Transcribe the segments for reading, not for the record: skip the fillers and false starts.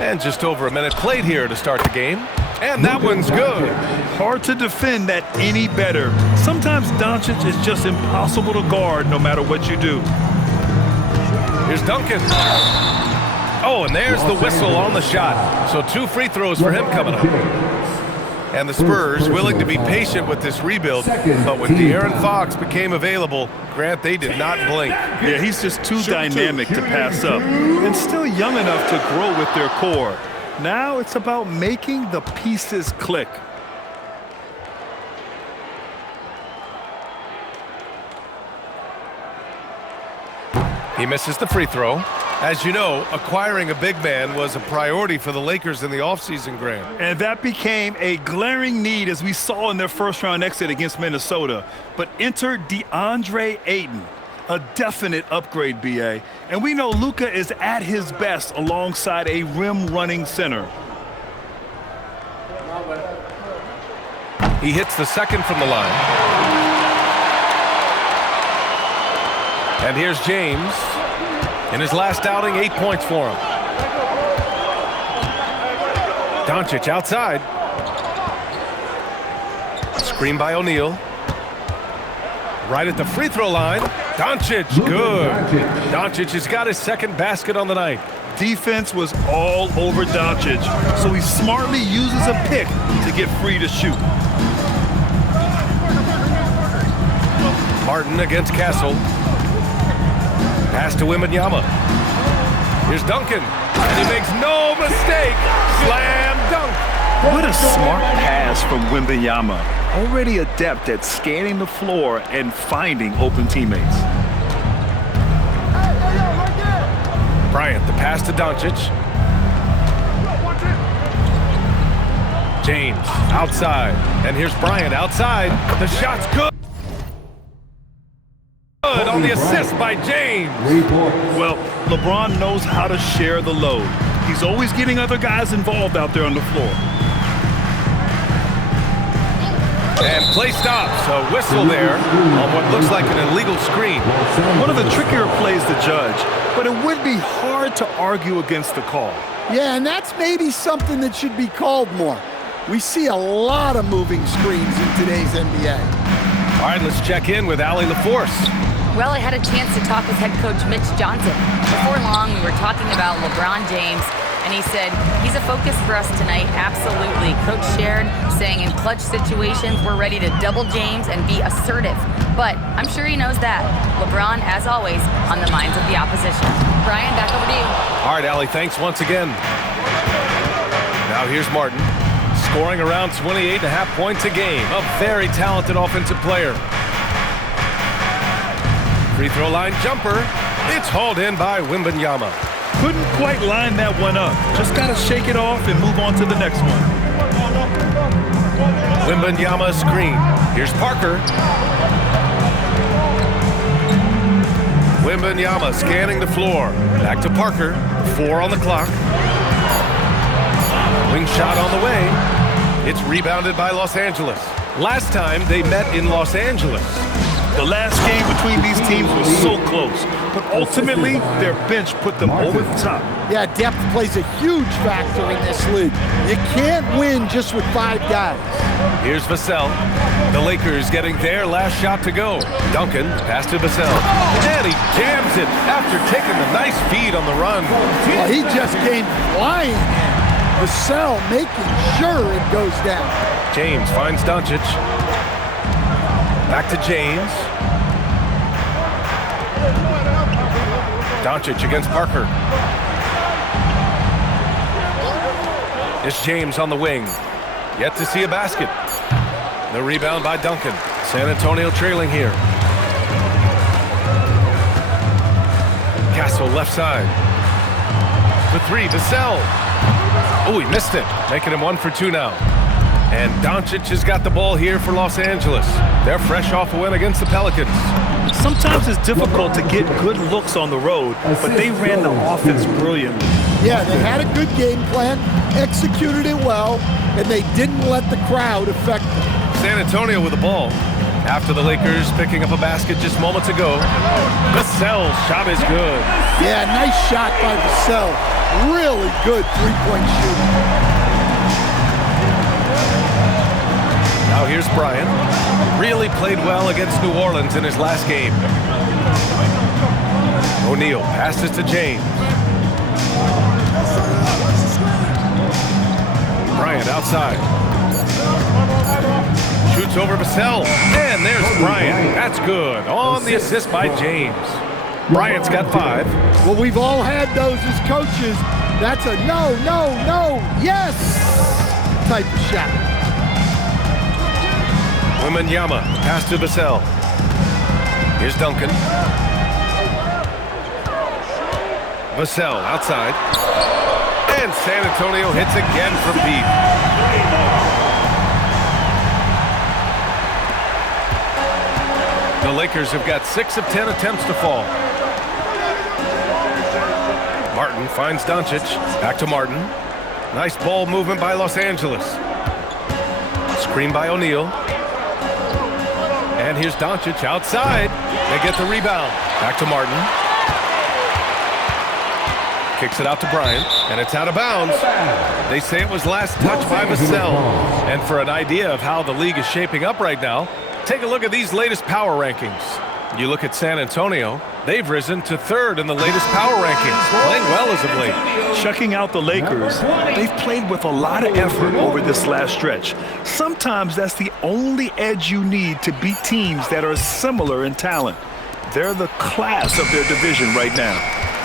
And just over a minute played here to start the game. And that one's good. Hard to defend that any better. Sometimes Doncic is just impossible to guard no matter what you do. Here's Duncan. Oh, and there's the whistle on the shot. So 2 free throws for him coming up. And the Spurs willing to be patient with this rebuild. But when De'Aaron Fox became available, Grant, they did not blink. Yeah, he's just too dynamic to pass up. And still young enough to grow with their core. Now it's about making the pieces click. He misses the free throw. As you know, acquiring a big man was a priority for the Lakers in the offseason, Grant. And that became a glaring need as we saw in their first-round exit against Minnesota. But enter DeAndre Ayton, a definite upgrade, B.A. And we know Luka is at his best alongside a rim-running center. He hits the second from the line. And here's James. In his last outing, 8 points for him. Doncic outside. Screen by O'Neal. Right at the free throw line. Doncic, good. Doncic has got his second basket on the night. Defense was all over Doncic, so he smartly uses a pick to get free to shoot. Martin against Castle. Pass to Wembanyama. Here's Duncan, and he makes no mistake. Slam dunk. What a smart pass from Wembanyama. Already adept at scanning the floor and finding open teammates. Bryant, the pass to Doncic. James, outside. And here's Bryant outside. The shot's good. On the assist by James. Well, LeBron knows how to share the load. He's always getting other guys involved out there on the floor. And play stops. A whistle there on what looks like an illegal screen. One of the trickier plays to judge, but it would be hard to argue against the call. Yeah, and that's maybe something that should be called more. We see a lot of moving screens in today's NBA. All right, let's check in with Allie LaForce. Well, I had a chance to talk with head coach Mitch Johnson. Before long, we were talking about LeBron James, and he said, he's a focus for us tonight, absolutely. Coach shared, saying in clutch situations, we're ready to double James and be assertive. But I'm sure he knows that. LeBron, as always, on the minds of the opposition. Brian, back over to you. All right, Allie, thanks once again. Now here's Martin, scoring around 28.5 points a game. A very talented offensive player. Free throw line jumper. It's hauled in by Wembanyama. Couldn't quite line that one up. Just got to shake it off and move on to the next one. Wembanyama screen. Here's Parker. Wembanyama scanning the floor. Back to Parker. 4 on the clock. Wing shot on the way. It's rebounded by Los Angeles. Last time they met in Los Angeles. The last game between these teams was so close, but ultimately their bench put them over the top. Yeah, depth plays a huge factor in this league. You can't win just with 5 guys. Here's Vassell. The Lakers getting their last shot to go. Duncan, pass to Vassell. And he jams it after taking the nice feed on the run. Well, he just came flying in. Vassell making sure it goes down. James finds Doncic. Back to James. Doncic against Parker. It's James on the wing. Yet to see a basket. The rebound by Duncan. San Antonio trailing here. Castle left side. For 3, Vassell. Oh, he missed it. Making him 1 for 2 now. And Doncic has got the ball here for Los Angeles. They're fresh off a win against the Pelicans. Sometimes it's difficult to get good looks on the road, but they ran the offense brilliantly. Yeah, they had a good game plan, executed it well, and they didn't let the crowd affect them. San Antonio with the ball. After the Lakers picking up a basket just moments ago, Vassell's shot is good. Yeah, nice shot by Vassell. Really good three-point shooting. Now here's Bryant. Really played well against New Orleans in his last game. O'Neal passes to James. Bryant outside. Shoots over Vassell. And there's Bryant. That's good. On the assist by James. Bryant's got 5. Well, we've all had those as coaches. That's a no, no, no, yes type of shot. Wembanyama pass to Vassell. Here's Duncan. Vassell outside. And San Antonio hits again from deep. The Lakers have got 6 of 10 attempts to fall. Martin finds Doncic. Back to Martin. Nice ball movement by Los Angeles. Screen by O'Neal. And here's Doncic outside. They get the rebound. Back to Martin. Kicks it out to Bryant, and it's out of bounds. They say it was last touched by Vassell. And for an idea of how the league is shaping up right now, take a look at these latest power rankings. You look at San Antonio, they've risen to 3rd in the latest power rankings, playing well as of late. Checking out the Lakers, they've played with a lot of effort over this last stretch. Sometimes that's the only edge you need to beat teams that are similar in talent. They're the class of their division right now.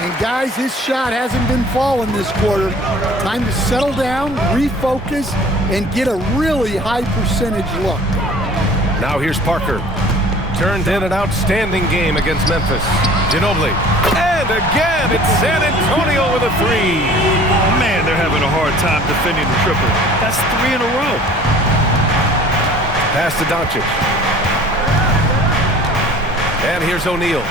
And guys, his shot hasn't been falling this quarter. Time to settle down, refocus, and get a really high percentage look. Now here's Parker. Turned in an outstanding game against Memphis. Ginobili. And again, it's San Antonio with a 3. Man, they're having a hard time defending the triple. That's 3 in a row. Pass to Doncic. And here's O'Neal.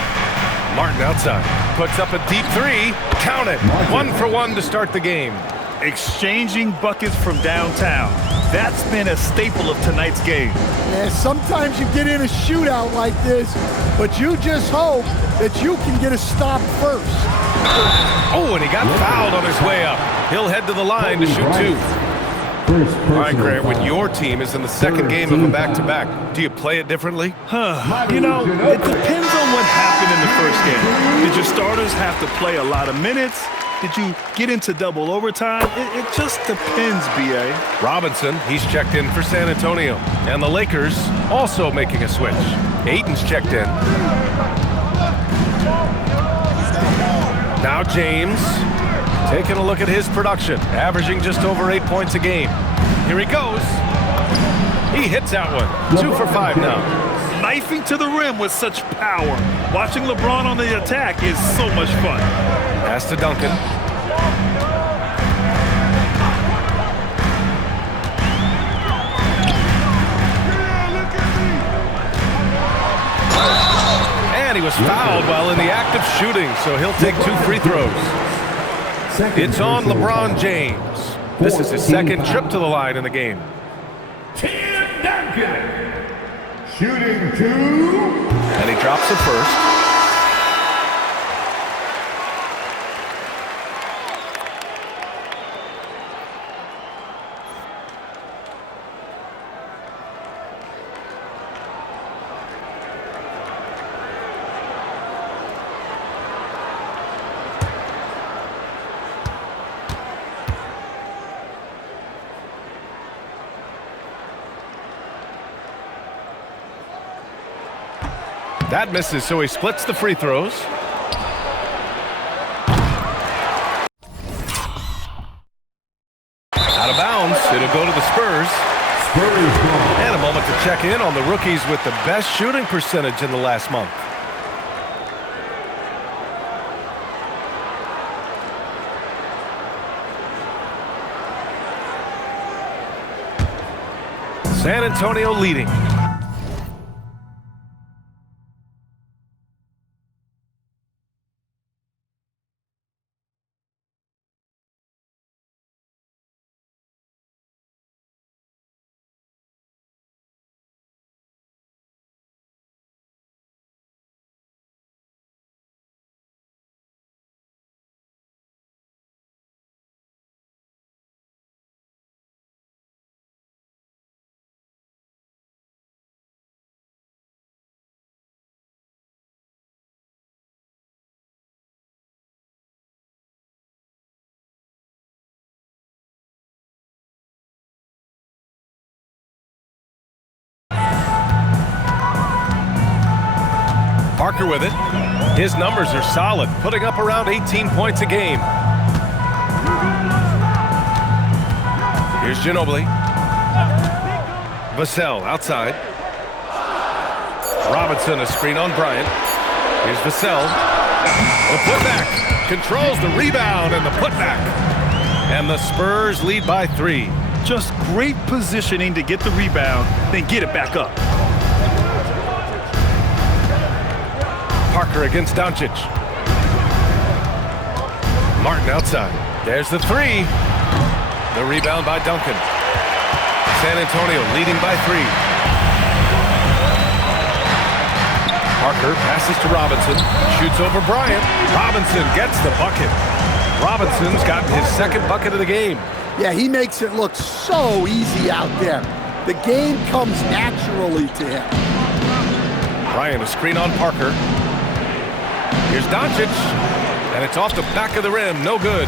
Martin outside. Puts up a deep 3. Count it. 1 for 1 to start the game. Exchanging buckets from downtown. That's been a staple of tonight's game. Yeah, sometimes you get in a shootout like this, but you just hope that you can get a stop first. Oh, and he got fouled on his way up. He'll head to the line to shoot 2. All right, Grant, when your team is in the second game of a back-to-back, do you play it differently? You know, it depends on what happened in the first game. Did your starters have to play a lot of minutes? Did you get into double overtime? It just depends, B.A. Robinson, he's checked in for San Antonio. And the Lakers also making a switch. Ayton's checked in. Now James, taking a look at his production, averaging just over 8 points a game. Here he goes. He hits that one. 2 for 5 now. Knifing to the rim with such power. Watching LeBron on the attack is so much fun. Pass to Duncan. And he was fouled while in the act of shooting, so he'll take 2 free throws. It's on LeBron James. This is his second trip to the line in the game. Tim Duncan, shooting 2. And he drops it first. That misses, so he splits the free throws. Out of bounds, it'll go to the Spurs. And a moment to check in on the rookies with the best shooting percentage in the last month. San Antonio leading. Parker with it. His numbers are solid, putting up around 18 points a game. Here's Ginobili. Vassell outside. Robinson, a screen on Bryant. Here's Vassell. The putback. Controls the rebound and the putback. And the Spurs lead by 3. Just great positioning to get the rebound, then get it back up. Parker against Doncic. Martin outside. There's the 3. The rebound by Duncan. San Antonio leading by 3. Parker passes to Robinson. Shoots over Bryant. Robinson gets the bucket. Robinson's gotten his second bucket of the game. Yeah, he makes it look so easy out there. The game comes naturally to him. Bryant, a screen on Parker. Here's Doncic. And it's off the back of the rim. No good.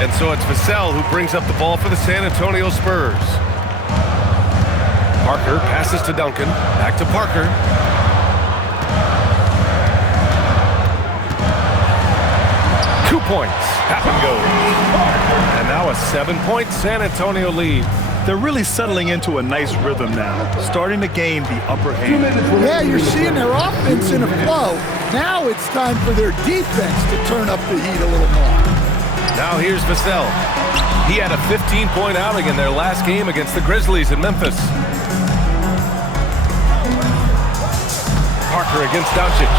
And so it's Vassell who brings up the ball for the San Antonio Spurs. Parker passes to Duncan. Back to Parker. Points. Tap and go. And now a 7-point San Antonio lead. They're really settling into a nice rhythm now, starting to gain the upper hand. Yeah, you're seeing their offense in a flow. Now it's time for their defense to turn up the heat a little more. Now here's Vassell. He had a 15-point outing in their last game against the Grizzlies in Memphis. Parker against Doncic.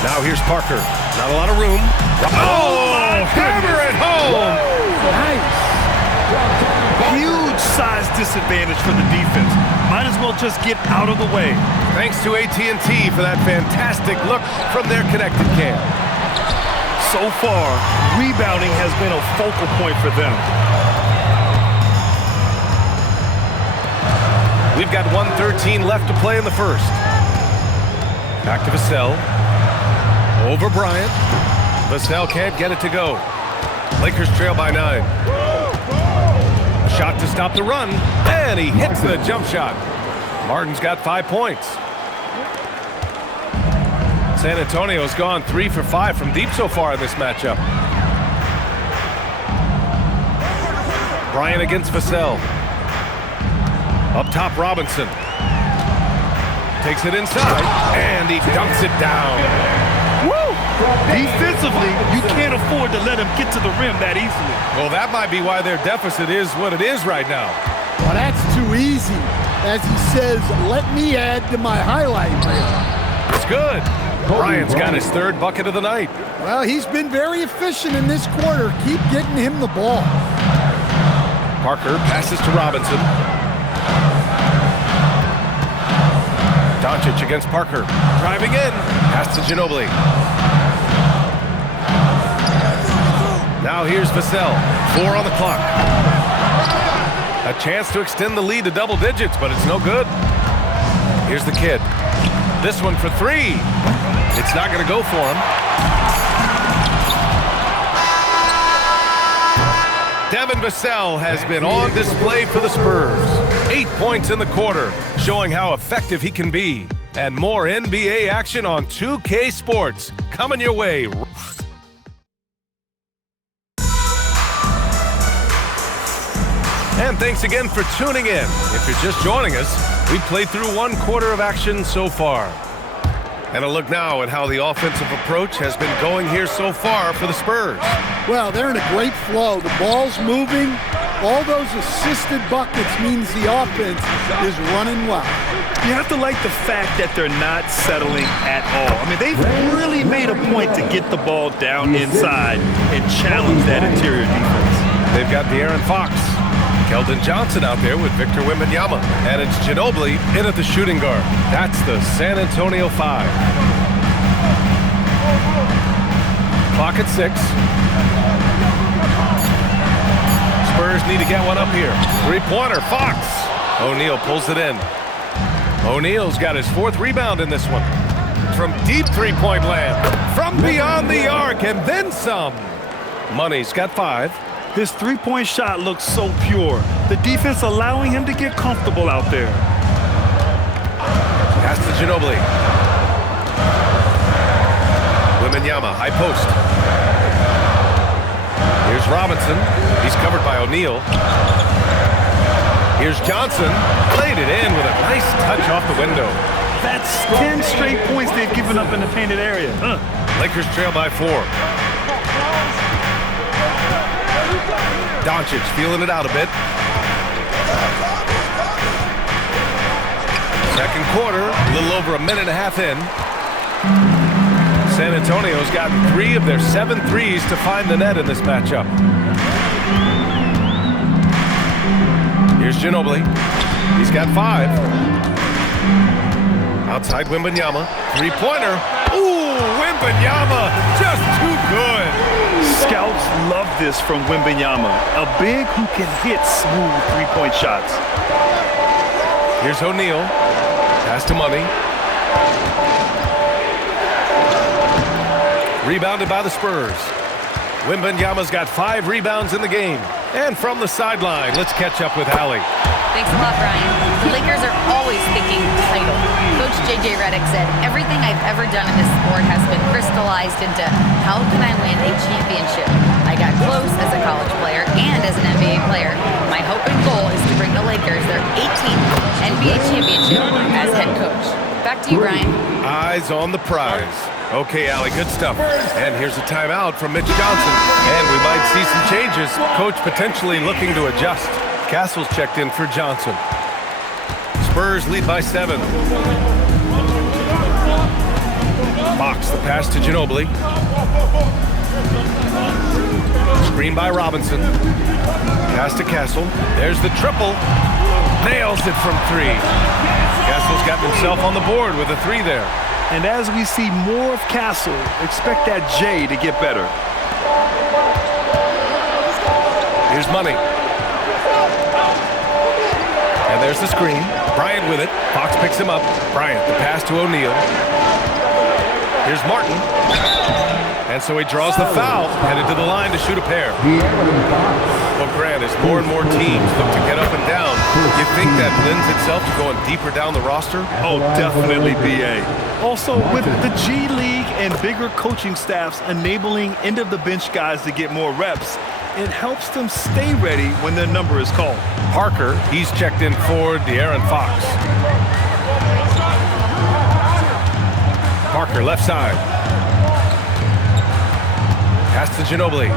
Now here's Parker. Not a lot of room. Oh, hammer it home! Nice. Huge size disadvantage for the defense. Might as well just get out of the way. Thanks to AT&T for that fantastic look from their connected cam. So far, rebounding has been a focal point for them. We've got 1:13 left to play in the first. Back to Vassell. Over Bryant. Vassell can't get it to go. Lakers trail by 9. A shot to stop the run. And he hits the jump shot. Martin's got 5 points. San Antonio's gone 3 for 5 from deep so far in this matchup. Bryant against Vassell. Up top, Robinson. Takes it inside. And he dunks it down. Woo! Defensively, you can't afford to let him get to the rim that easily. Well, that might be why their deficit is what it is right now. Well, that's too easy. As he says, let me add to my highlight reel. It's good. Bryant's got his 3rd bucket of the night. Well, he's been very efficient in this quarter. Keep getting him the ball. Parker passes to Robinson. Doncic against Parker. Driving in. Pass to Ginobili. Now here's Vassell. 4 on the clock. A chance to extend the lead to double digits, but it's no good. Here's the kid. This one for 3. It's not going to go for him. Devin Vassell has been on display for the Spurs. 8 points in the quarter, showing how effective he can be. And more NBA action on 2K Sports coming your way. And thanks again for tuning in. If you're just joining us, we've played through 1 quarter of action so far. And a look now at how the offensive approach has been going here so far for the Spurs. Well, they're in a great flow. The ball's moving. All those assisted buckets means the offense is running well. You have to like the fact that they're not settling at all. I mean, they've really made a point to get the ball down inside and challenge that interior defense. They've got De'Aaron Fox. Keldon Johnson out there with Victor Wembanyama. And it's Ginobili in at the shooting guard. That's the San Antonio 5. Clock at 6. Spurs need to get one up here. 3-pointer, Fox. O'Neal pulls it in. O'Neal's got his 4th rebound in this one. From deep 3-point land. From beyond the arc and then some. Money's got 5. His 3-point shot looks so pure. The defense allowing him to get comfortable out there. Ginobili. Wembanyama, high post. Here's Robinson. He's covered by O'Neal. Here's Johnson. Played it in with a nice touch off the window. That's 10 straight points they've given up in the painted area. Lakers trail by 4. Doncic feeling it out a bit. Second quarter, a little over a minute and a half in. San Antonio's gotten 3 of their 7 threes to find the net in this matchup. Here's Ginobili. He's got 5. Outside Wembanyama. 3-pointer. Ooh, Wembanyama. Just too good. Scouts love this from Wembanyama. A big who can hit smooth three-point shots. Here's O'Neal. Pass to Money. Rebounded by the Spurs. Wembanyama's got 5 rebounds in the game. And from the sideline, let's catch up with Allie. Thanks a lot, Brian. The Lakers are always thinking title. Coach J.J. Redick said, everything I've ever done in this sport has been crystallized into how can I win a championship? I got close as a college player and as an NBA player. My hope and goal is to bring the Lakers their 18th NBA championship as head coach. Back to you, Brian. Eyes on the prize. Okay, Allie, good stuff. And here's a timeout from Mitch Johnson. And we might see some changes. Coach potentially looking to adjust. Castle's checked in for Johnson. Spurs lead by 7. Fox, the pass to Ginobili. Screen by Robinson. Pass to Castle. There's the triple. Nails it from 3. Castle's got himself on the board with a 3 there. And as we see more of Castle, expect that J to get better. Here's Money. And there's the screen. Bryant with it. Fox picks him up. Bryant, the pass to O'Neal. Here's Martin. And so he draws the foul, headed to the line to shoot a pair. Well, Grant, as more and more teams look to get up and down, you think that lends itself to going deeper down the roster? Oh, definitely, B.A. Also, with the G League and bigger coaching staffs enabling end-of-the-bench guys to get more reps, it helps them stay ready when their number is called. Parker, he's checked in for De'Aaron Fox. Parker, left side. Pass to Ginobili.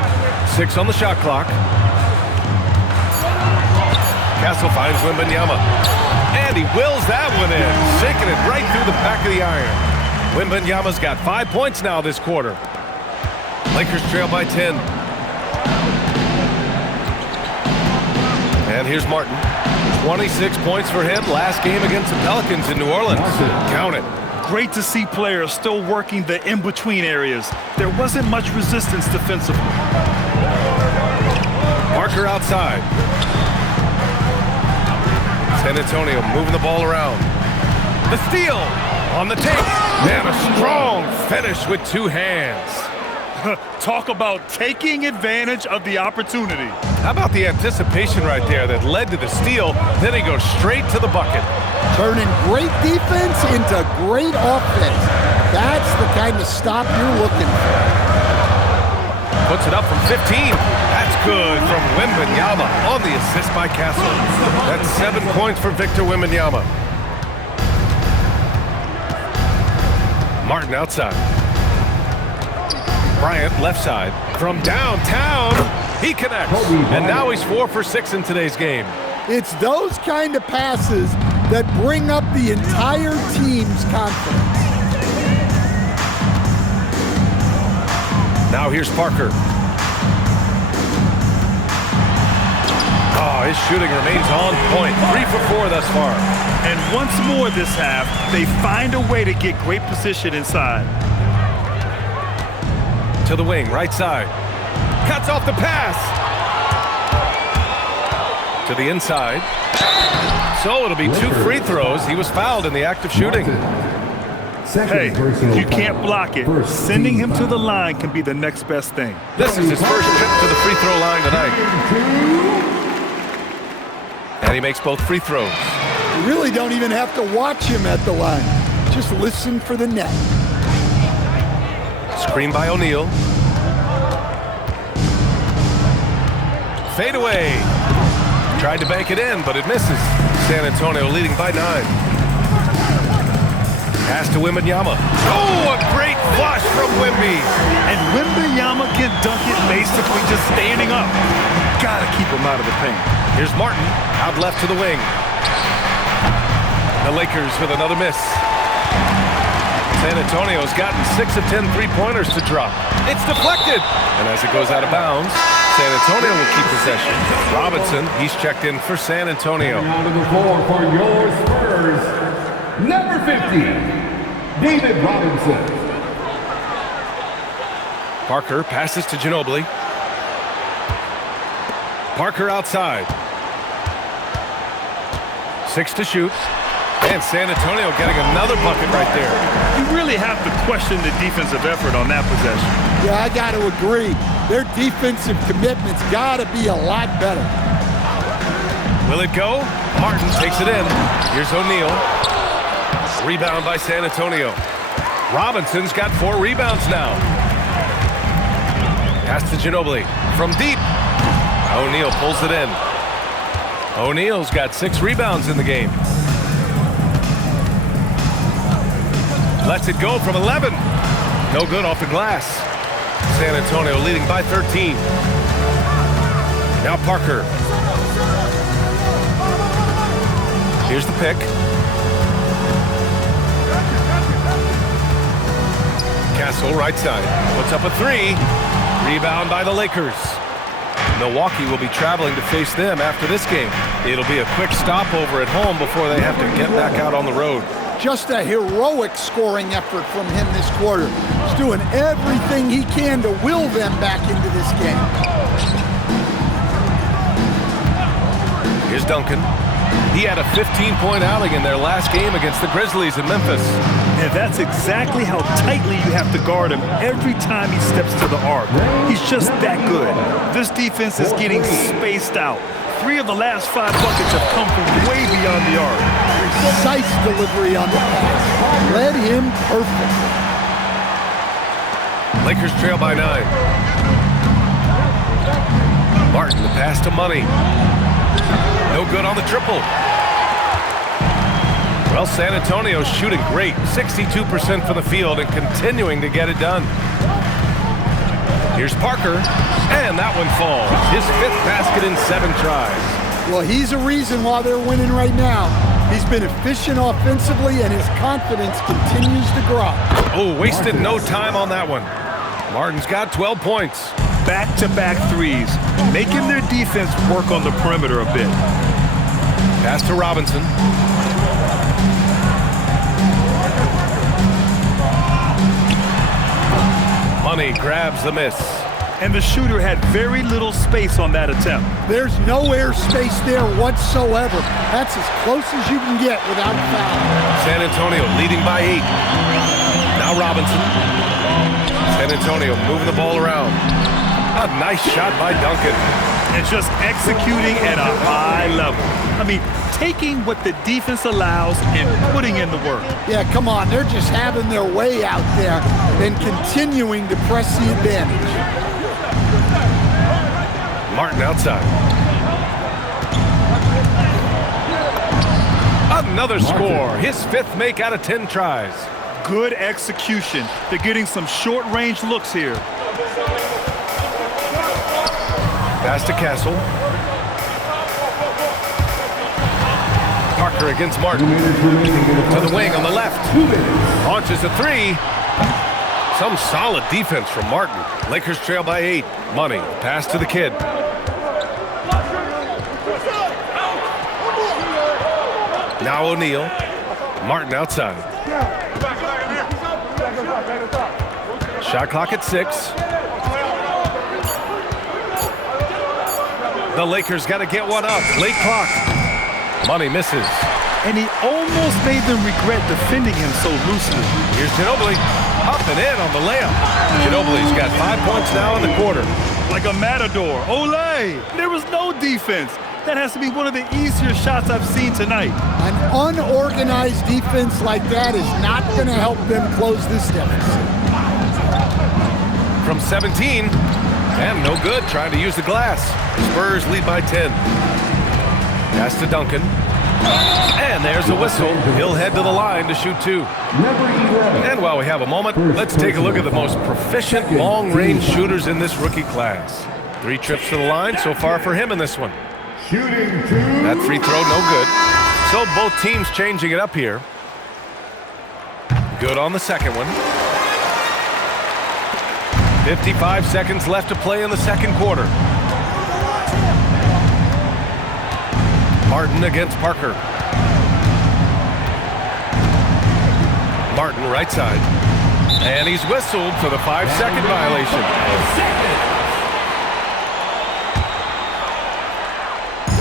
6 on the shot clock. Castle finds Wembanyama. And he wills that one in, shaking it right through the back of the iron. Wembanyama's got 5 points now this quarter. Lakers trail by 10. And here's Martin. 26 points for him last game against the Pelicans in New Orleans. Count it. Great to see players still working the in-between areas. There wasn't much resistance defensively. Parker outside. San Antonio moving the ball around. The steal on the take. And a strong finish with 2 hands. Talk about taking advantage of the opportunity. How about the anticipation right there that led to the steal? Then he goes straight to the bucket. Turning great defense into great offense. That's the kind of stop you're looking for. Puts it up from 15. That's good from Wembanyama on the assist by Castle. That's 7 points for Victor Wembanyama. Martin outside. Bryant left side. From downtown, he connects. And now he's 4 for 6 in today's game. It's those kind of passes that bring up the entire team's confidence. Now here's Parker. Oh, his shooting remains on point. 3 for 4 thus far. And once more this half, they find a way to get great position inside. To the wing, right side. Cuts off the pass. To the inside. So it'll be 2 free throws. He was fouled in the act of shooting. Hey, if you can't block it, sending him to the line can be the next best thing. This is his first trip to the free throw line tonight. And he makes both free throws. You really don't even have to watch him at the line. Just listen for the net. Screen by O'Neal. Fade away. Tried to bank it in, but it misses. San Antonio leading by 9. Pass to Wembanyama. Oh, a great flush from Wemby. And Wembanyama can dunk it basically just standing up. Gotta keep him out of the paint. Here's Martin, out left to the wing. The Lakers with another miss. San Antonio's gotten 6 of 10 three-pointers to drop. It's deflected. And as it goes out of bounds, San Antonio will keep possession. Robinson, he's checked in for San Antonio. Out of the floor for your Spurs, number 50, David Robinson. Parker passes to Ginobili. Parker outside. 6 to shoot. And San Antonio getting another bucket right there. You really have to question the defensive effort on that possession. Yeah, I got to agree. Their defensive commitment's got to be a lot better. Will it go? Martin takes it in. Here's O'Neal. Rebound by San Antonio. Robinson's got 4 rebounds now. Pass to Ginobili. From deep. O'Neal pulls it in. O'Neal's got 6 rebounds in the game. Lets it go from 11. No good off the glass. San Antonio leading by 13. Now Parker. Here's the pick. Castle right side. Puts up a 3. Rebound by the Lakers. Milwaukee will be traveling to face them after this game. It'll be a quick stopover at home before they have to get back out on the road. Just a heroic scoring effort from him this quarter. He's doing everything he can to will them back into this game. Here's Duncan. He had a 15-point outing in their last game against the Grizzlies in Memphis. And that's exactly how tightly you have to guard him every time he steps to the arc. He's just that good. This defense is getting spaced out. 3 of the last 5 buckets have come from way beyond the arc. Precise delivery on the pass. Led him perfect. Lakers trail by 9. Martin, the pass to Money. No good on the triple. Well, San Antonio's shooting great. 62% from the field and continuing to get it done. Here's Parker, and that one falls. His 5th basket in 7 tries. Well, he's a reason why they're winning right now. He's been efficient offensively, and his confidence continues to grow. Oh, wasted no time on that one. Martin's got 12 points. Back-to-back threes, making their defense work on the perimeter a bit. Pass to Robinson. Money grabs the miss. And the shooter had very little space on that attempt. There's no air space there whatsoever. That's as close as you can get without foul. San Antonio leading by 8. Now Robinson. San Antonio moving the ball around. A nice shot by Duncan. And just executing at a high level. I mean, taking what the defense allows and putting in the work. Yeah, come on. They're just having their way out there and continuing to press the advantage. Martin outside. Another score. His 5th make out of 10 tries. Good execution. They're getting some short-range looks here. Pass to Castle. Parker against Martin. To the wing on the left. Launches a 3. Some solid defense from Martin. Lakers trail by 8. Money. Pass to the kid. Now O'Neal. Martin outside. Shot clock at 6. The Lakers got to get one up. Late clock. Money misses. And he almost made them regret defending him so loosely. Here's Ginobili. Up and in on the layup. Ginobili's got 5 points now in the quarter. Like a matador. Olay! There was no defense. That has to be one of the easier shots I've seen tonight. An unorganized defense like that is not going to help them close this deficit. From 17, and no good, trying to use the glass. Spurs lead by 10. Pass to Duncan. And there's a whistle. He'll head to the line to shoot 2. And while we have a moment, let's take a look at the most proficient long-range shooters in this rookie class. 3 trips to the line so far for him in this one. Shooting 2. That free throw, no good. So both teams changing it up here. Good on the second one. 55 seconds left to play in the second quarter. Martin against Parker. Martin right side. And he's whistled for the 5-second violation.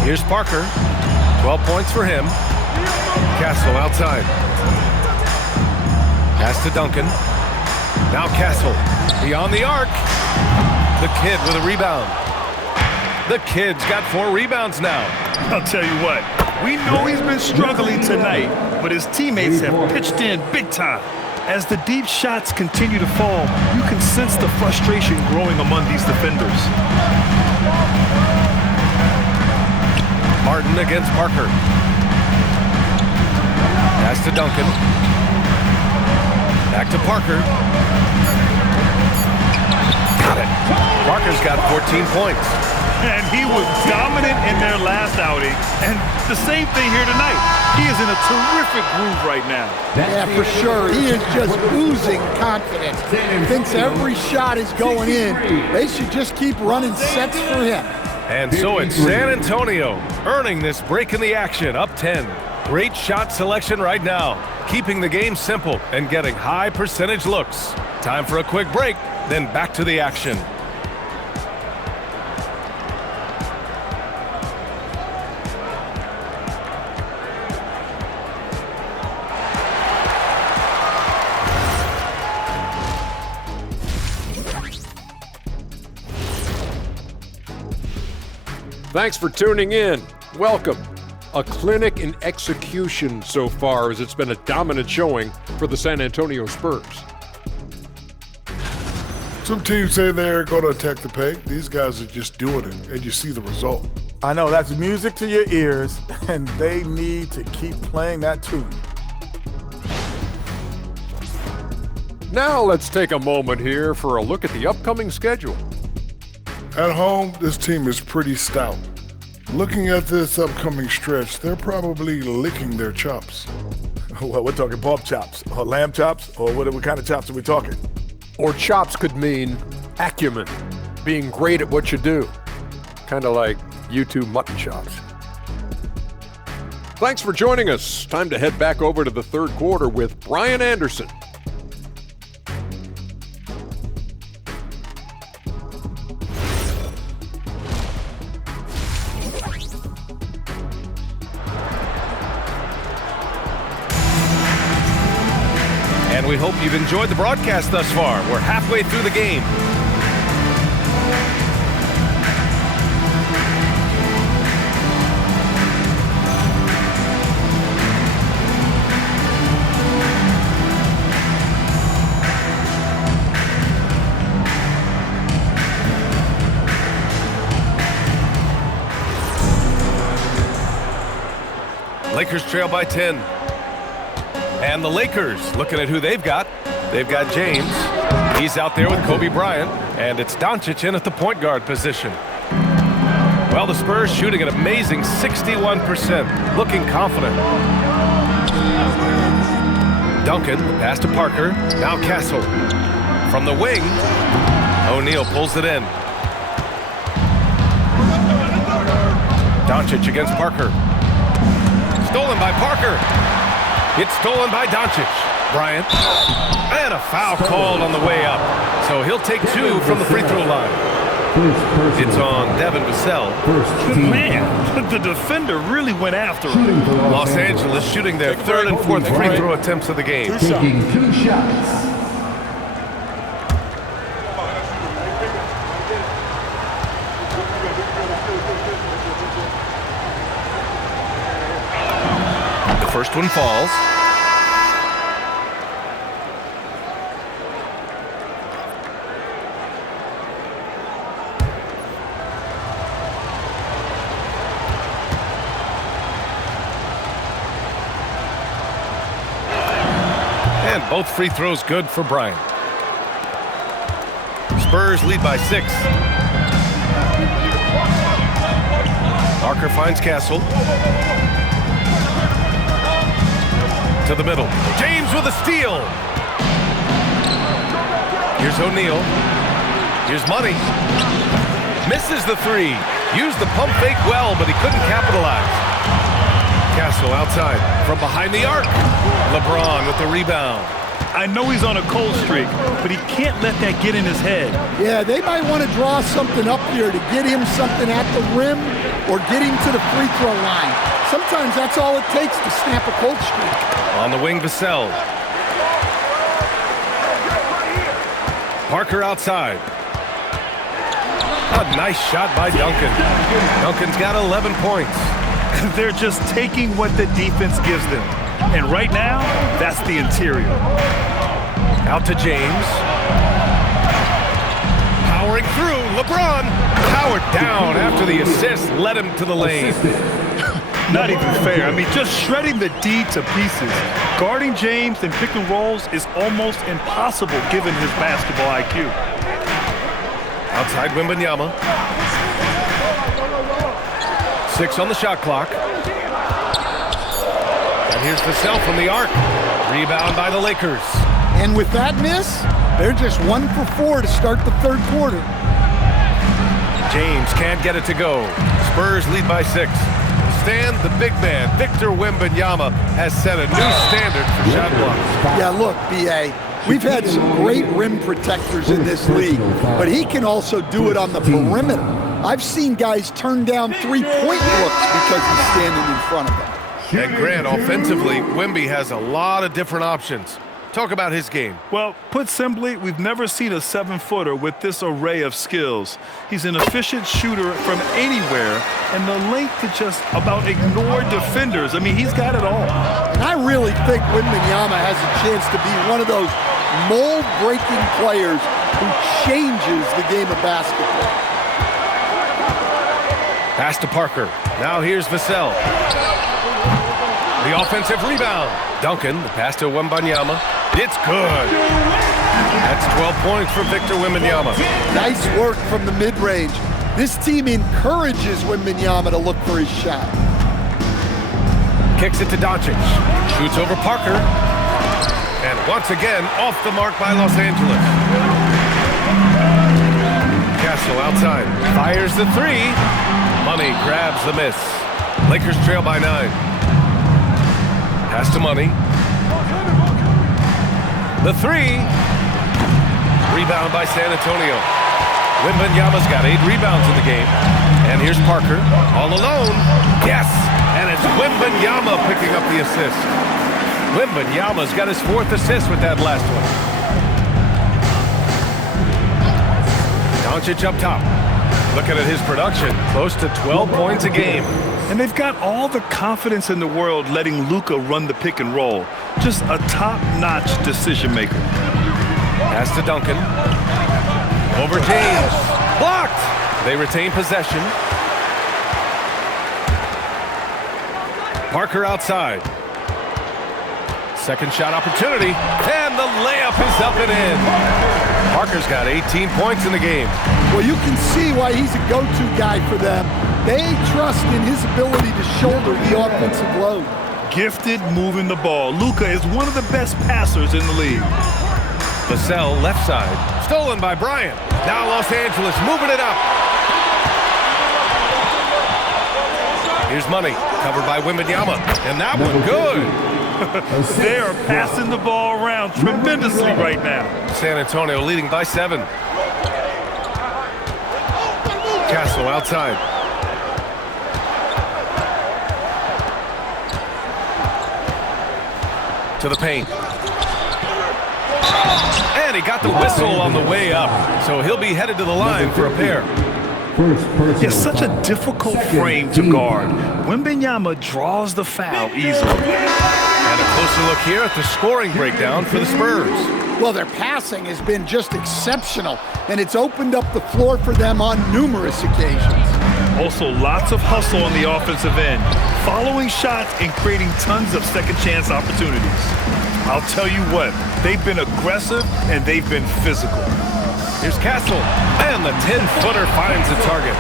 Here's Parker. 12 points for him. Castle outside. Pass to Duncan. Now Castle. Beyond the arc. The kid with a rebound. The kid's got 4 rebounds now. I'll tell you what, we know he's been struggling tonight, but his teammates have pitched in big time. As the deep shots continue to fall, you can sense the frustration growing among these defenders. Martin against Parker. Pass to Duncan. Back to Parker. Got it. Parker's got 14 points. And he was dominant in their last outing. And the same thing here tonight. He is in a terrific groove right now. Yeah, for sure. He is just oozing confidence. Thinks every shot is going in. They should just keep running sets for him. And so it's San Antonio earning this break in the action, up 10. Great shot selection right now, keeping the game simple and getting high percentage looks. Time for a quick break, then back to the action. Thanks for tuning in. Welcome. A clinic in execution so far, as it's been a dominant showing for the San Antonio Spurs. Some teams say they're going to attack the paint. These guys are just doing it, and you see the result. I know, that's music to your ears, and they need to keep playing that tune. Now let's take a moment here for a look at the upcoming schedule. At home, this team is pretty stout. Looking at this upcoming stretch, they're probably licking their chops. Well, we're talking pork chops, or lamb chops, or what kind of chops are we talking? Or chops could mean acumen, being great at what you do. Kind of like you two mutton chops. Thanks for joining us. Time to head back over to the third quarter with Brian Anderson. And we hope you've enjoyed the broadcast thus far. We're halfway through the game. Lakers trail by 10. And the Lakers, looking at who they've got. They've got James. He's out there with Kobe Bryant. And it's Doncic in at the point guard position. Well, the Spurs shooting an amazing 61%, looking confident. Duncan, pass to Parker. Now Castle. From the wing, O'Neal pulls it in. Doncic against Parker. Stolen by Parker. It's stolen by Doncic. Bryant. And a foul called on the way up. So he'll take 2 from the free throw line. It's on Devin Vassell. Man, the defender really went after him. Los Angeles shooting their 3rd and 4th free throw attempts of the game. Taking 2 shots. First one falls. And both free throws good for Bryant. Spurs lead by 6. Parker finds Castle. To the middle. James with a steal. Here's O'Neal. Here's Money. Misses the 3. Used the pump fake well, but he couldn't capitalize. Castle outside from behind the arc. LeBron with the rebound. I know he's on a cold streak, but he can't let that get in his head. Yeah, they might want to draw something up here to get him something at the rim or get him to the free throw line. Sometimes that's all it takes to snap a cold streak. On the wing, Vassell. Parker outside. A nice shot by Duncan. Duncan's got 11 points. They're just taking what the defense gives them. And right now, that's the interior. Out to James. Powering through. LeBron powered down after the assist led him to the lane. Not even fair. I mean, just shredding the D to pieces. Guarding James in pick and rolls is almost impossible given his basketball IQ. Outside Wembanyama. 6 on the shot clock. And here's Vassell from the arc. Rebound by the Lakers. And with that miss, they're just 1 for 4 to start the third quarter. James can't get it to go. Spurs lead by 6. Stan, the big man, Victor Wembanyama, has set a new standard for shot blocks. Yeah, look, B.A., we've had some great rim protectors in this league, but he can also do it on the perimeter. I've seen guys turn down three-point looks because he's standing in front of them. And Grant, offensively, Wemby has a lot of different options. Talk about his game. Well, put simply, we've never seen a 7-footer with this array of skills. He's an efficient shooter from anywhere, and the length to just about ignore defenders. I mean, he's got it all. And I really think Wembanyama has a chance to be one of those mold-breaking players who changes the game of basketball. Pass to Parker. Now here's Vassell. The offensive rebound. Duncan, the pass to Wembanyama. It's good. That's 12 points for Victor Wembanyama. Nice work from the mid-range. This team encourages Wembanyama to look for his shot. Kicks it to Doncic. Shoots over Parker. And once again, off the mark by Los Angeles. Castle outside. Fires the 3. Money grabs the miss. Lakers trail by 9. Pass to Money. The 3. Rebound by San Antonio. Wembanyama's got 8 rebounds in the game. And here's Parker, all alone. Yes! And it's Wembanyama picking up the assist. Wembanyama's got his 4th assist with that last one. Doncic up top. Looking at his production, close to 12 points a game. And they've got all the confidence in the world letting Luka run the pick and roll. Just a top-notch decision maker. Pass to Duncan. Over James. Blocked! They retain possession. Parker outside. Second shot opportunity. And the layup is up and in. Parker's got 18 points in the game. Well, you can see why he's a go-to guy for them. They trust in his ability to shoulder the offensive load. Gifted moving the ball. Luka is one of the best passers in the league. Vassell left side. Stolen by Bryant. Now Los Angeles moving it up. Here's Money. Covered by Wembanyama. And that one good. They are passing the ball around tremendously right now. San Antonio leading by 7. Castle outside. To the paint. And he got the whistle on the way up, so he'll be headed to the line for a pair. First personal It's such a foul. difficult Second frame to team guard. foul. Wembanyama draws the foul easily. And a closer look here at the scoring breakdown for the Spurs. Well, their passing has been just exceptional, and it's opened up the floor for them on numerous occasions. Also, lots of hustle on the offensive end, following shots and creating tons of second chance opportunities. I'll tell you what, they've been aggressive and they've been physical. Here's Castle, and the 10-footer finds the target.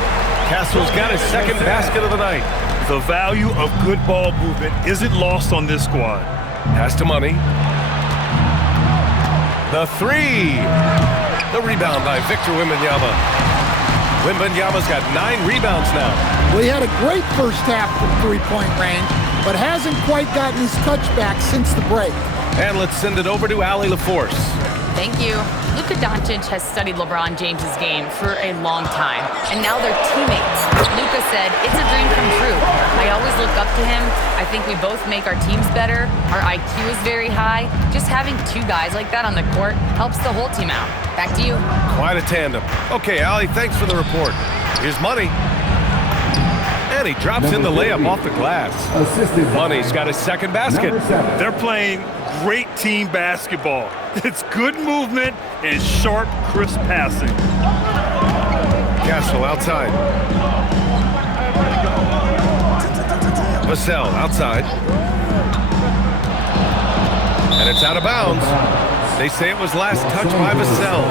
Castle's got his second basket of the night. The value of good ball movement isn't lost on this squad. Pass to Money. The three. The rebound by Victor Wembanyama. Wembanyama's got 9 rebounds now. Well, he had a great first half from three-point range, but hasn't quite gotten his touchback since the break. And let's send it over to Allie LaForce. Thank you. Luka Doncic has studied LeBron James's game for a long time, and now they're teammates. Luka said, "It's a dream come true. I always look up to him. I think we both make our teams better. Our IQ is very high. Just having 2 guys like that on the court helps the whole team out." Back to you. Quite a tandem. Okay, Allie, thanks for the report. Here's Money. And he drops in the layup off the glass. Assisted by Money's got his second basket. number 7. They're playing great team basketball. It's good movement and sharp, crisp passing. Castle outside. Vassell outside. And it's out of bounds. They say it was last touched by Vassell.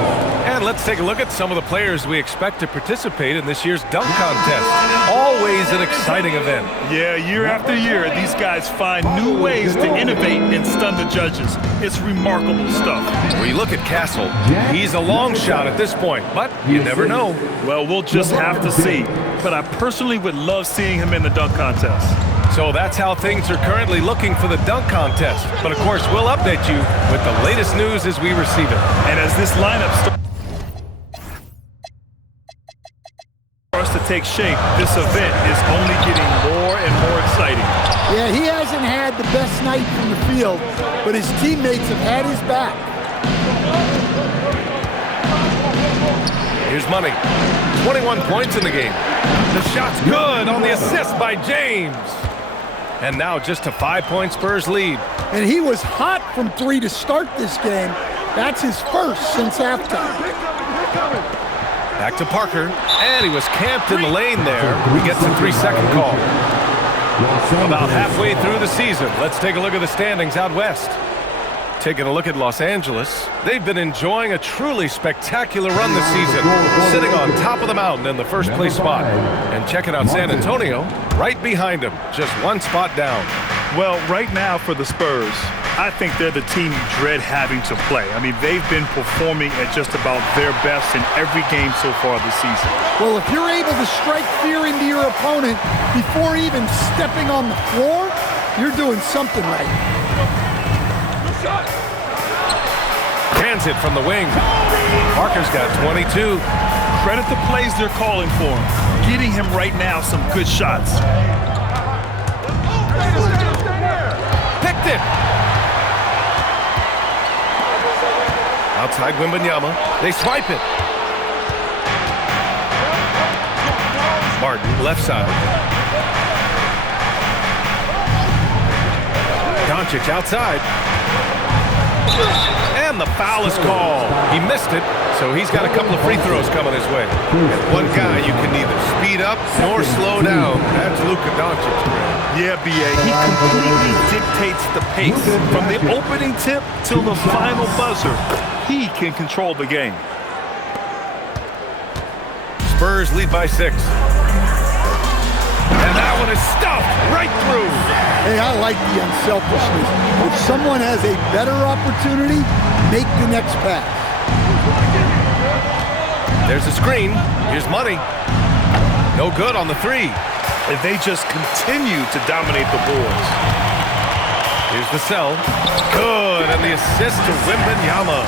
And let's take a look at some of the players we expect to participate in this year's dunk contest. Always an exciting event. Yeah, year after year, these guys find new ways to innovate and stun the judges. It's remarkable stuff. We look at Castle. He's a long shot at this point, but you never know. Well, we'll just have to see. But I personally would love seeing him in the dunk contest. So that's how things are currently looking for the dunk contest. But of course, we'll update you with the latest news as we receive it. And as this lineup starts to take shape, this event is only getting more and more exciting. Yeah, he hasn't had the best night from the field, but his teammates have had his back. Here's Money. 21 points in the game. The shot's good on the assist by James. And now just a 5-point Spurs lead. And he was hot from 3 to start this game. That's his first since halftime. Back to Parker. And he was camped in the lane there. He gets a 3-second call. About halfway through the season, let's take a look at the standings out west. Taking a look at Los Angeles, they've been enjoying a truly spectacular run this season, sitting on top of the mountain in the first place spot. And checking out San Antonio, right behind them, just 1 spot down. Well, right now for the Spurs, I think they're the team you dread having to play. I mean, they've been performing at just about their best in every game so far this season. Well, if you're able to strike fear into your opponent before even stepping on the floor, you're doing something right. Hands it from the wing. Parker's got 22. Credit the plays they're calling for him. Getting him right now some good shots. Picked it. Outside Wembanyama. They swipe it. Martin, left side. Doncic outside. And the foul is called. He missed it, so he's got a couple of free throws coming his way. And one guy you can neither speed up nor slow down. That's Luka Doncic. Yeah, B.A., he completely dictates the pace. From the opening tip till the final buzzer, he can control the game. Spurs lead by 6. And that one is stuffed right through. Hey, I like the unselfishness. If someone has a better opportunity, make the next pass. There's a screen. Here's Money. No good on the 3. And they just continue to dominate the boards. Here's the sell. Good, and the assist to Wembanyama.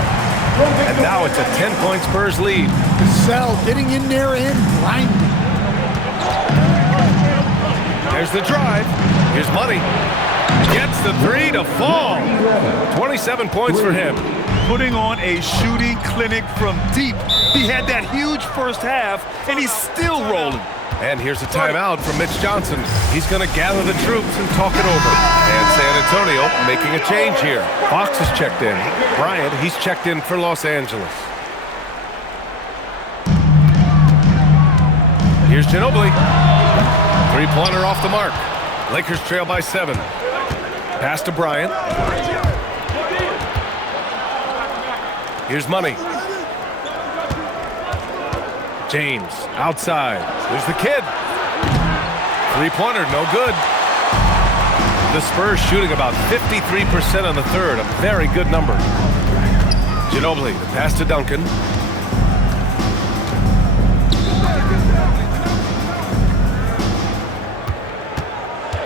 And now it's a 10-point Spurs lead. Vassell getting in there and grinding. There's the drive. Here's Money. Gets the 3 to fall. 27 points for him. Putting on a shooting clinic from deep He had that huge first half, and he's still rolling. And here's a timeout from Mitch Johnson. He's going to gather the troops and talk it over. And San Antonio making a change here. Fox is checked in. Bryant, he's checked in for Los Angeles. Here's Ginobili. Three-pointer off the mark. Lakers trail by 7. Pass to Bryant. Here's Money. James outside. There's the kid. Three-pointer, no good. The Spurs shooting about 53% on the third. A very good number. Ginobili, the pass to Duncan.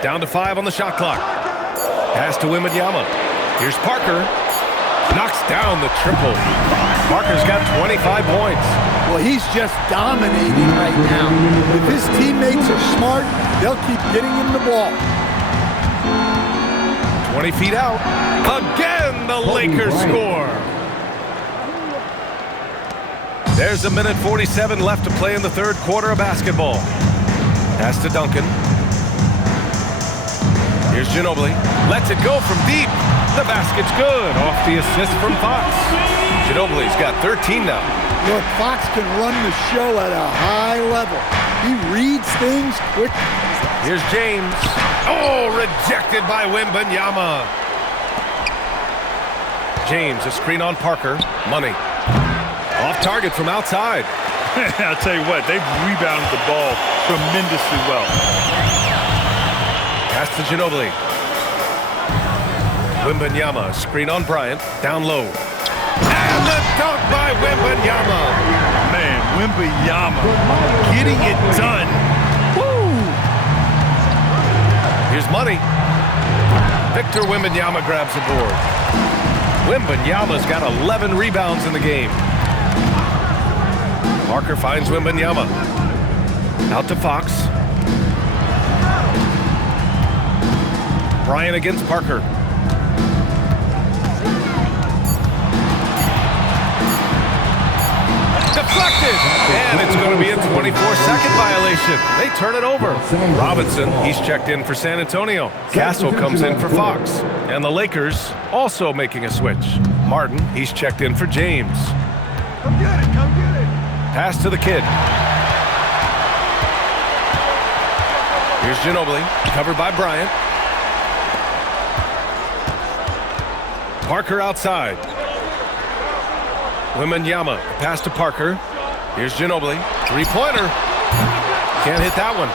Down to 5 on the shot clock. Pass to Wembanyama. Here's Parker. Knocks down the triple. Parker's got 25 points. Well, he's just dominating right now. If his teammates are smart, they'll keep getting him the ball. 20 feet out. Again, the Lakers score. There's a minute 47 left to play in the third quarter of basketball. Pass to Duncan. Here's Ginobili. Lets it go from deep. The basket's good. Off the assist from Fox. Ginobili's got 13 now. Look, Fox can run the show at a high level. He reads things quickly. Here's James. Oh, rejected by Wembanyama. James, a screen on Parker. Money. Off target from outside. I'll tell you what, they've rebounded the ball tremendously well. Pass to Ginobili. Wembanyama, screen on Bryant, down low. And the dunk by Wembanyama. Man, Wembanyama getting it done. Woo! Here's Money. Victor Wembanyama grabs the board. Wembanyama's got 11 rebounds in the game. Parker finds Wembanyama. Out to Fox. Bryant against Parker. Deflected! And it's going to be a 24-second violation. They turn it over. Robinson, he's checked in for San Antonio. Castle comes in for Fox. And the Lakers also making a switch. Martin, he's checked in for James. Come get it, come get it. Pass to the kid. Here's Ginobili, covered by Bryant. Parker outside. Wembanyama, pass to Parker. Here's Ginobili, three-pointer. Can't hit that one.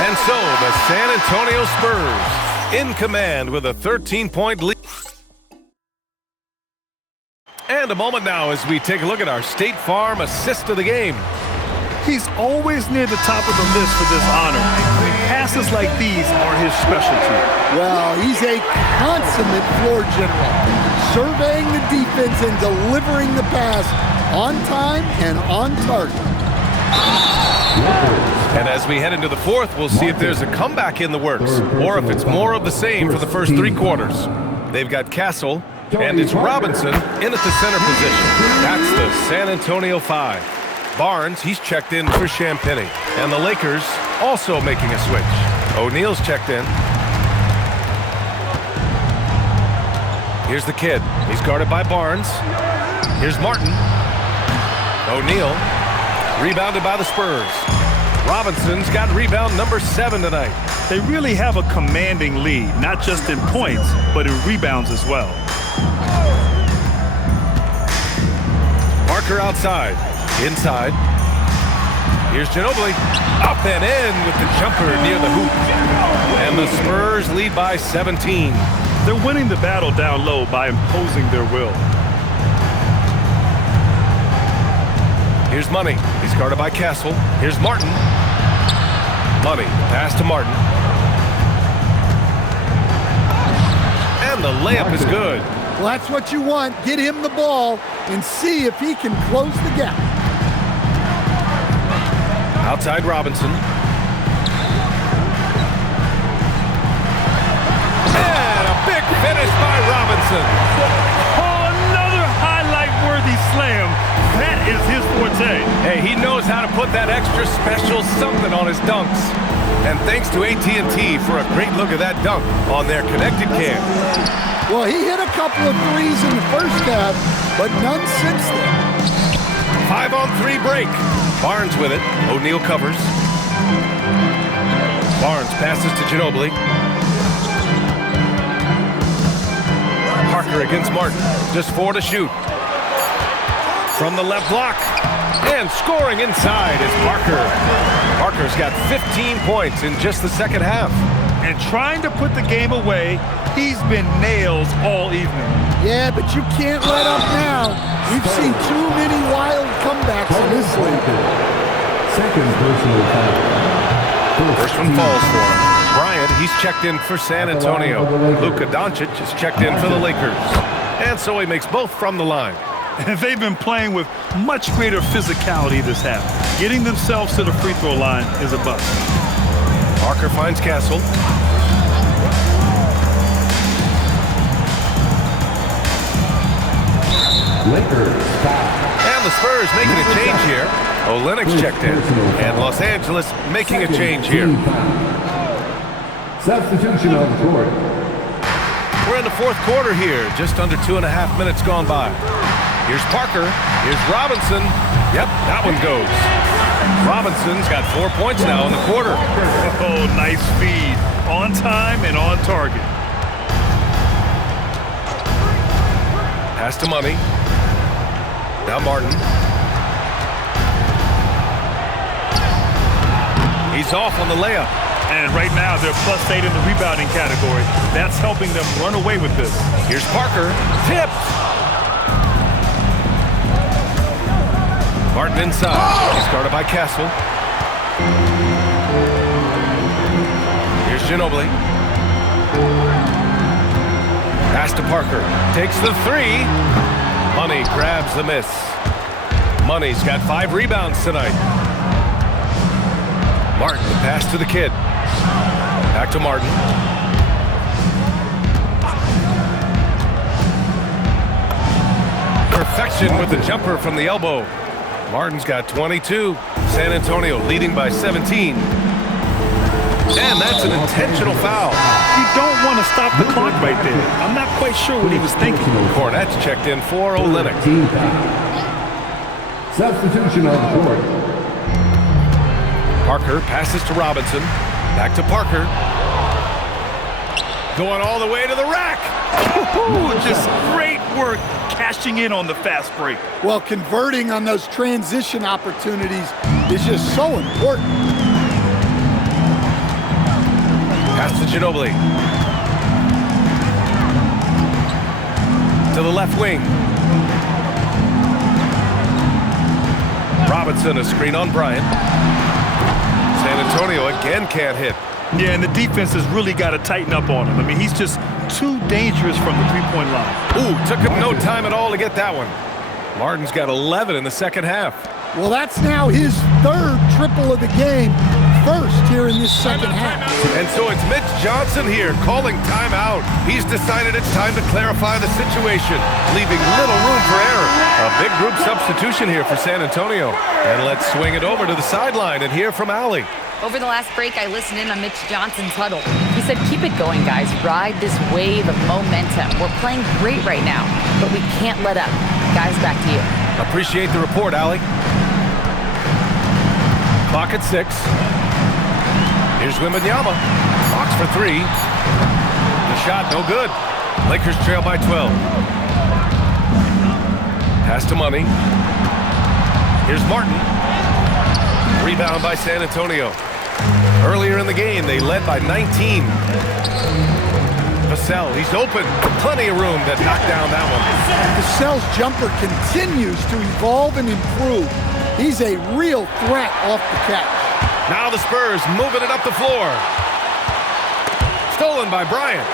And so the San Antonio Spurs in command with a 13-point lead. And a moment now as we take a look at our State Farm assist of the game. He's always near the top of the list for this honor. Passes like these are his specialty. Well, he's a consummate floor general, surveying the defense and delivering the pass on time and on target. And as we head into the fourth, we'll see if there's a comeback in the works or if it's more of the same for the first three quarters. They've got Castle, and it's Robinson in at the center position. That's the San Antonio 5. Barnes, he's checked in for Champagny. And the Lakers also making a switch. O'Neal's checked in. Here's the kid. He's guarded by Barnes. Here's Martin. O'Neal, rebounded by the Spurs. Robinson's got rebound number 7 tonight. They really have a commanding lead, not just in points, but in rebounds as well. Parker outside. Inside. Here's Ginobili. Up and in with the jumper near the hoop. And the Spurs lead by 17. They're winning the battle down low by imposing their will. Here's Money. He's guarded by Castle. Here's Martin. Money. Pass to Martin. And the layup is good. Well, that's what you want. Get him the ball and see if he can close the gap. Outside Robinson. And a big finish by Robinson. Oh, another highlight-worthy slam. say. Hey, he knows how to put that extra special something on his dunks. And thanks to AT&T for a great look at that dunk on their connected cam. Well, he hit a couple of threes in the first half, but none since then. 5-on-3 break. Barnes with it. O'Neal covers. Barnes passes to Ginobili. Parker against Martin. Just 4 to shoot. From the left block. And scoring inside is Parker. Parker's got 15 points in just the second half. And trying to put the game away, he's been nails all evening. Yeah, but you can't let up now. We've seen too many wild comebacks in this league. Second personal foul. First one falls for him. Bryant, he's checked in for San Antonio. Luka Doncic is checked in for the Lakers. And so he makes both from the line. And they've been playing with much greater physicality this half. Getting themselves to the free throw line is a bust. Parker finds Castle. Lakers foul. And the Spurs making a change here. Olenek's checked in. And Los Angeles making a change here. Substitution on the court. We're in the fourth quarter here. Just under 2.5 minutes gone by. Here's Parker. Here's Robinson. Yep, that one goes. Robinson's got 4 points now in the quarter. Oh, nice feed. On time and on target. Pass to Money. Now Martin. He's off on the layup. And right now, they're +8 in the rebounding category. That's helping them run away with this. Here's Parker. Tipped. Martin inside. He's guarded by Castle. Here's Ginobili. Pass to Parker. Takes the 3. Money grabs the miss. Money's got 5 rebounds tonight. Martin, the pass to the kid. Back to Martin. Perfection with the jumper from the elbow. Martin's got 22. San Antonio leading by 17. And that's an intentional foul. You don't want to stop the clock right there. I'm not quite sure what he was thinking. Cornette's checked in for Olynyk. Substitution on the court. Parker passes to Robinson. Back to Parker. Going all the way to the rack. Ooh, just great work cashing in on the fast break. Well, converting on those transition opportunities is just so important. Pass to Ginobili. To the left wing. Robinson, a screen on Bryant. San Antonio again can't hit. Yeah, and the defense has really got to tighten up on him. I mean, he's just too dangerous from the three-point line. Ooh, took him no time at all to get that one. Martin's got 11 in the second half. Well, that's now his 3rd triple of the game. First here in this second half. And so it's Mitch Johnson here calling timeout. He's decided it's time to clarify the situation, leaving little room for error. A big group substitution here for San Antonio. And let's swing it over to the sideline and hear from Allie. Over the last break, I listened in on Mitch Johnson's huddle. He said, keep it going, guys. Ride this wave of momentum. We're playing great right now, but we can't let up. Guys, back to you. Appreciate the report, Allie. Clock at 6. Here's Wembanyama. Box for 3. The shot, no good. Lakers trail by 12. Pass to Money. Here's Martin. Rebound by San Antonio. Earlier in the game, they led by 19. Vassell, he's open. Plenty of room to knock down that one. Vassell's jumper continues to evolve and improve. He's a real threat off the catch. Now the Spurs moving it up the floor. Stolen by Bryant.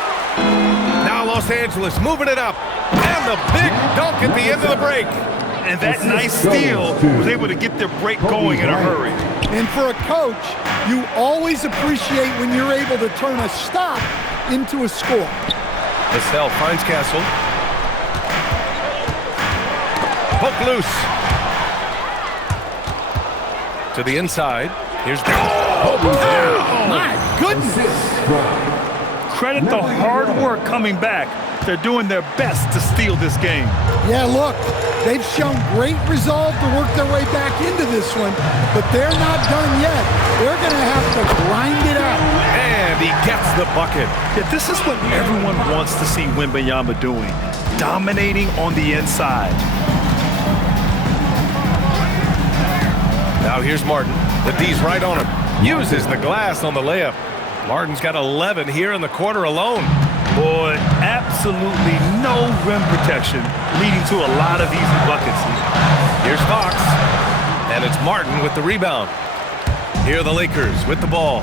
Now Los Angeles moving it up. And the big dunk at the end of the break. And that nice steal was able to get their break going in a hurry. And for a coach, you always appreciate when you're able to turn a stop into a score. Vassell finds Castle. Poke loose. To the inside. Here's My goodness. Credit the hard work coming back. They're doing their best to steal this game. Yeah, look, they've shown great resolve to work their way back into this one, but they're not done yet. They're going to have to grind it out. And he gets the bucket. Yeah, this is what everyone wants to see Wembanyama doing, dominating on the inside. Now here's Martin. The D's right on him. Uses the glass on the layup. Martin's got 11 here in the quarter alone. Boy, absolutely no rim protection, leading to a lot of easy buckets. Here's Fox. And it's Martin with the rebound. Here are the Lakers with the ball.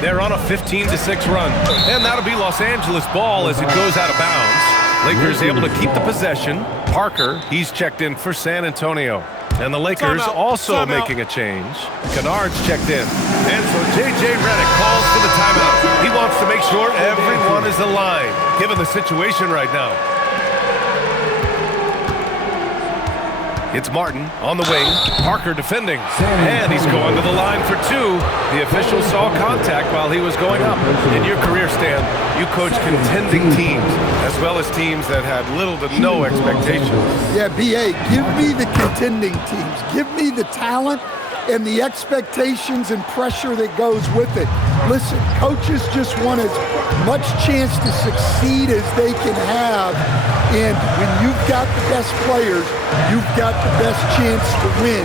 They're on a 15-6 run. And that'll be Los Angeles ball as it goes out of bounds. Lakers able to keep the possession. Parker, he's checked in for San Antonio. And the Lakers also making a change. Kennard's checked in. And so J.J. Redick calls for the timeout. He wants to make sure everyone is aligned, given the situation right now. It's Martin on the wing. Parker defending. And he's going to the line for two. The official saw contact while he was going up. In your career, Stan, you coach contending teams, as well as teams that had little to no expectations. Yeah, B.A., give me the contending teams. Give me the talent and the expectations and pressure that goes with it. Listen, coaches just want as much chance to succeed as they can have. And when you've got the best players, you've got the best chance to win.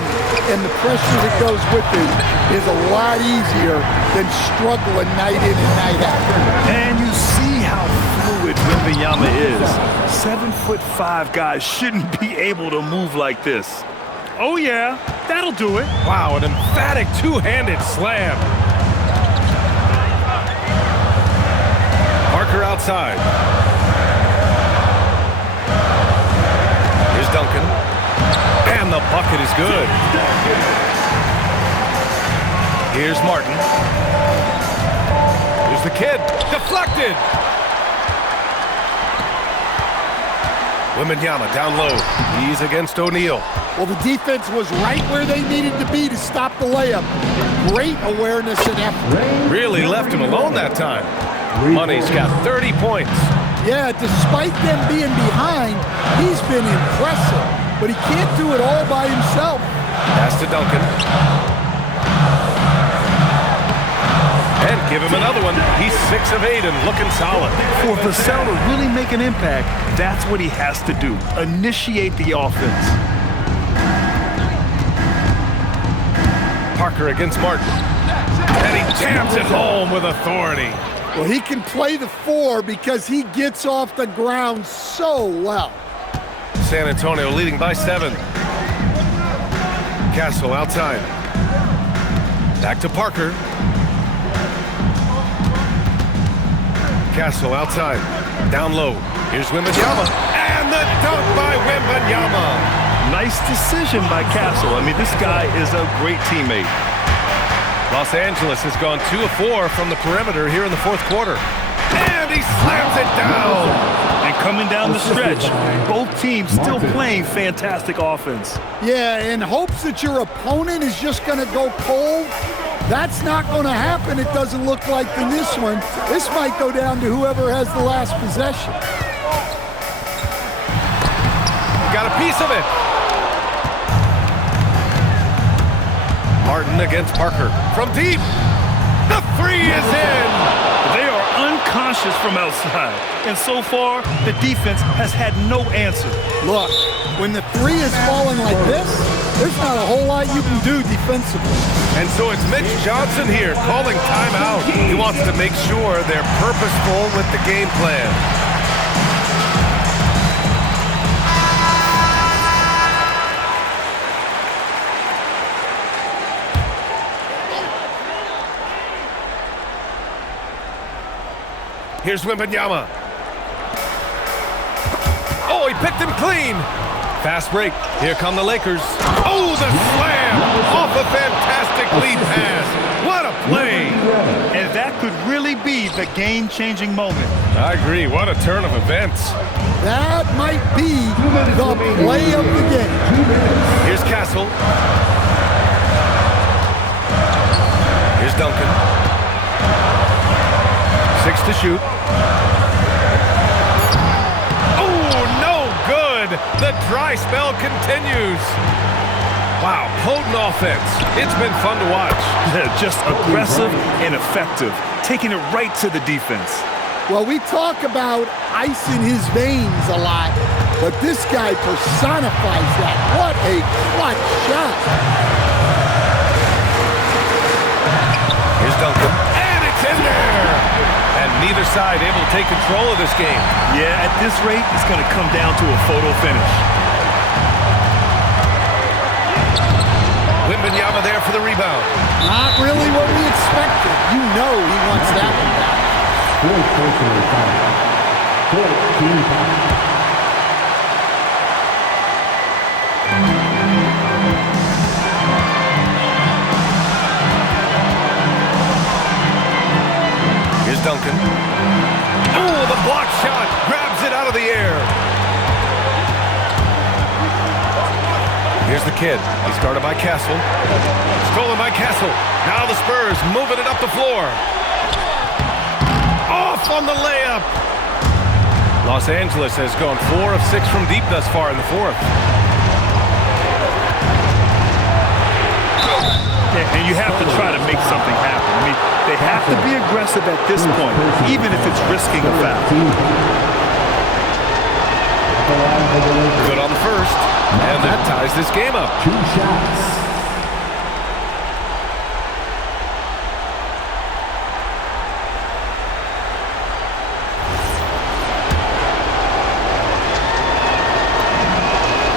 And the pressure that goes with it is a lot easier than struggling night in and night out. And you see how fluid Wembanyama is. 7'5" guys shouldn't be able to move like this. Oh yeah, that'll do it. Wow, an emphatic two-handed slam. Parker outside. Here's Duncan. And the bucket is good. Here's Martin. Here's the kid. Deflected. Wembanyama down low. He's against O'Neal. Well, the defense was right where they needed to be to stop the layup. Great awareness and effort. Really left him alone that time. Money's got 30 points. Yeah, despite them being behind, he's been impressive. But he can't do it all by himself. Pass to Duncan. And give him another one. He's 6 of 8 and looking solid. For Vassell to really make an impact, that's what he has to do. Initiate the offense. Parker against Martin. And he jams it home with authority. Well, he can play the 4 because he gets off the ground so well. San Antonio leading by 7. Castle outside. Back to Parker. Castle outside. Down low. Here's Wembanyama. And the dunk by Wembanyama. Nice decision by Castle. I mean, this guy is a great teammate. Los Angeles has gone 2 of 4 from the perimeter here in the fourth quarter. And he slams it down. And coming down the stretch, both teams still playing fantastic offense. Yeah, in hopes that your opponent is just going to go cold. That's not going to happen, it doesn't look like, in this one. This might go down to whoever has the last possession. Got a piece of it. Martin against Parker. From deep. The 3 is in. They are unconscious from outside. And so far, the defense has had no answer. Look, when the 3 is falling like this, there's not a whole lot you can do defensively. And so it's Mitch Johnson here calling timeout. He wants to make sure they're purposeful with the game plan. Here's Wembanyama. Oh, he picked him clean. Fast break. Here come the Lakers. Oh, the slam off a fantastic lead pass. What a play. And that could really be the game-changing moment. I agree. What a turn of events. That might be the play of the game. Here's Castle. Here's Duncan. 6 to shoot. Oh, no good. The dry spell continues. Wow, potent offense. It's been fun to watch. Just aggressive and effective, taking it right to the defense. Well, we talk about ice in his veins a lot, but this guy personifies that. What a clutch shot. Here's Duncan. And it's in there! And neither side able to take control of this game. Yeah, at this rate, it's going to come down to a photo finish. Wembanyama there for the rebound. Not really what we expected. You know he wants that one back. 14 fouls. Here's Duncan. Oh, the block shot. Grabs it out of the air. Here's the kid. He's guarded by Castle. Stolen by Castle. Now the Spurs moving it up the floor. Off on the layup. Los Angeles has gone 4 of 6 from deep thus far in the fourth. And you have to try to make something happen. I mean, they have to be aggressive at this point, even if it's risking a foul. Good on the first. And that ties this game up. 2 shots.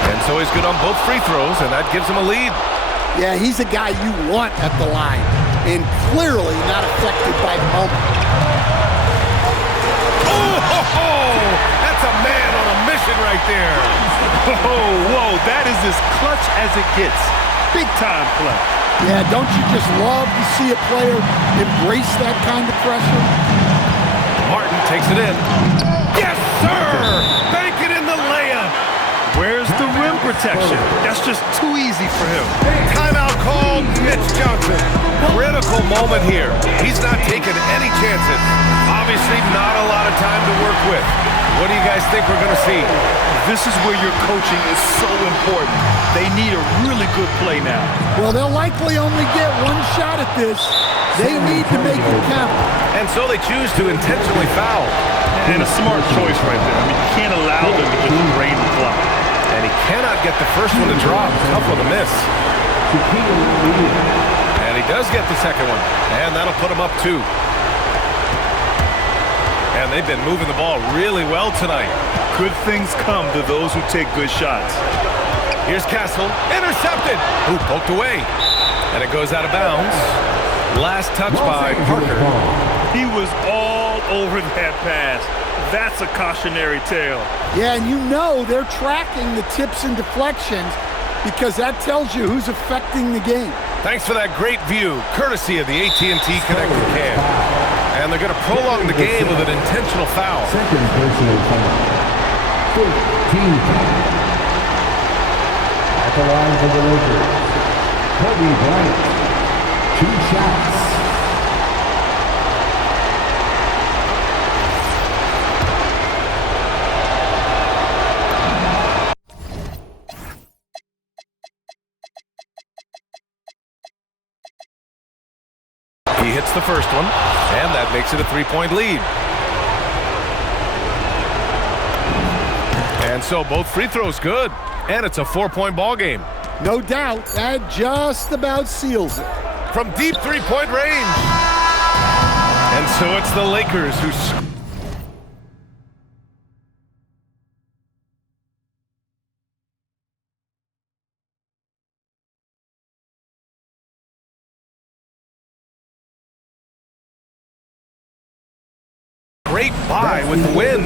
And so he's good on both free throws, and that gives him a lead. Yeah, he's a guy you want at the line, and clearly not affected by the moment. Oh, that's a man on a mission right there. Whoa, that is as clutch as it gets. Big time play. Yeah, don't you just love to see a player embrace that kind of pressure? Martin takes it in. Yes, sir! Bank it in the layup. Where's the rim protection? That's just too easy for him. Timeout called. Mitch Johnson. Critical moment here. He's not taking any chances. Obviously not a lot of time to work with. What do you guys think we're going to see? This is where your coaching is so important. They need a really good play now. Well, they'll likely only get one shot at this. They need to make it count. And so they choose to intentionally foul. And a smart choice right there. I mean, you can't allow them to just drain the clock. And he cannot get the first one to drop. Tough one to miss. And he does get the second one. And that'll put him up 2. And they've been moving the ball really well tonight. Good things come to those who take good shots. Here's Castle. Intercepted. Ooh, poked away. And it goes out of bounds. Last touch by Parker. He was all over that pass. That's a cautionary tale. Yeah, and you know they're tracking the tips and deflections because that tells you who's affecting the game. Thanks for that great view, courtesy of the AT&T Connected Cam. And they're going to prolong the game with an intentional foul. Second personal foul. 14 fouls. At the line for the Lakers, Kobe Bryant. 2 shots. He hits the first one, and that makes it a 3-point lead. And so both free throws good, and it's a 4-point ball game. No doubt, that just about seals it. From deep 3-point range. And so it's the Lakers who great buy with the win.